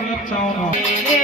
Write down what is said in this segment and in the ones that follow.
め要ちゃ。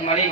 મળી